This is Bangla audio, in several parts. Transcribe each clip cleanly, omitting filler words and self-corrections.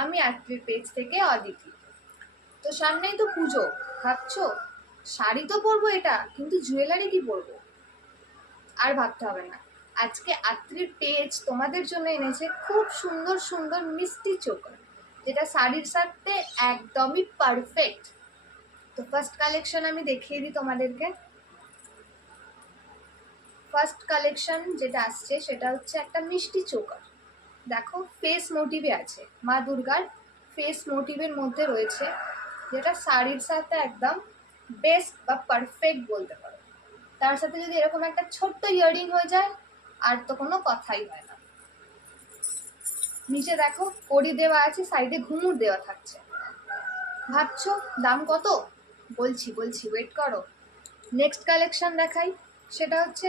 আমি আত্মীর পেজ থেকে অদিতি। তো সামনেই তো পুজো, ভাবছো শাড়ি তো পরবো এটা, কিন্তু জুয়েলারি কি পরবো? আর ভাবতে হবে না, আজকে আত্মীর পেজ তোমাদের জন্য এনেছে খুব সুন্দর সুন্দর মিষ্টি চোকার, যেটা শাড়ির সাথে একদমই পারফেক্ট। তো ফার্স্ট কালেকশন আমি দেখিয়ে দিই তোমাদেরকে। ফার্স্ট কালেকশন যেটা আসছে সেটা হচ্ছে একটা মিষ্টি চোকার। দেখো ফেস মোটিভে আছে, মা দুর্গার ফেস মোটিভের মধ্যে রয়েছে, যেটা শাড়ির সাথে একদম বেস্ট বা পারফেক্ট বলতে পারো। তার সাথে যদি এরকম একটা ছোট্ট ইয়াররিং হয়ে যায়, আর তো কোনো কথাই হয় না। নিচে দেখো কড়ি দেওয়া আছে, সাইডে ঘুঙুর দেওয়া থাকছে। ভাবছো দাম কত? বলছি ওয়েট করো। নেক্সট কালেকশন দেখাই, সেটা হচ্ছে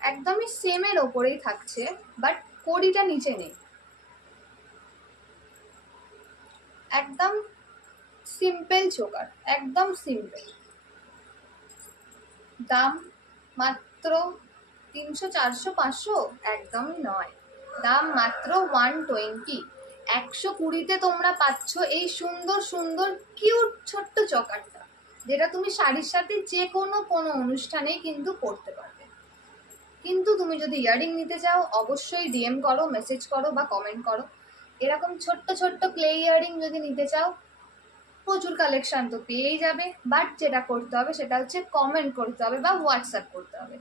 একদমই সেমের ওপরেই থাকছে, বাট কড়িটা নিচে নেই, একদম সিম্পল চোকার, একদম সিম্পল। দাম মাত্র 300, 400, 500 একদমই নয়, দাম মাত্র 120। 120-তে তোমরা পাচ্ছ এই সুন্দর সুন্দর কিউট ছোট্ট চকারটা, যেটা তুমি শাড়ির সাথে যে কোনো অনুষ্ঠানেই কিন্তু পরতে পারবে। কিন্তু তুমি যদি ইয়াররিং নিতে চাও, অবশ্যই ডিএম করো, মেসেজ করো বা কমেন্ট করো। এরকম ছোট্ট ছোট্ট ক্লে ইয়াররিং যদি নিতে চাও, প্রচুর কালেকশন তো পেয়েই যাবে, বাট যেটা করতে হবে সেটা হচ্ছে কমেন্ট করতে হবে বা হোয়াটসঅ্যাপ করতে হবে।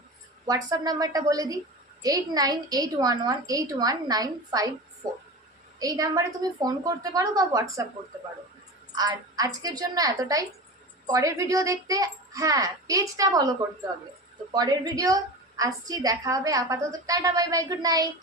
হোয়াটসঅ্যাপ নাম্বারটা বলে দিই, 8981181954। এই নাম্বারে তুমি ফোন করতে পারো বা হোয়াটসঅ্যাপ করতে পারো। আর আজকের জন্য এতটাই। পরের ভিডিও দেখতে, হ্যাঁ, পেজটা ফলো করতে হবে। তো পরের ভিডিও আসছি, দেখা হবে। আপাতত tata, bye bye, good night.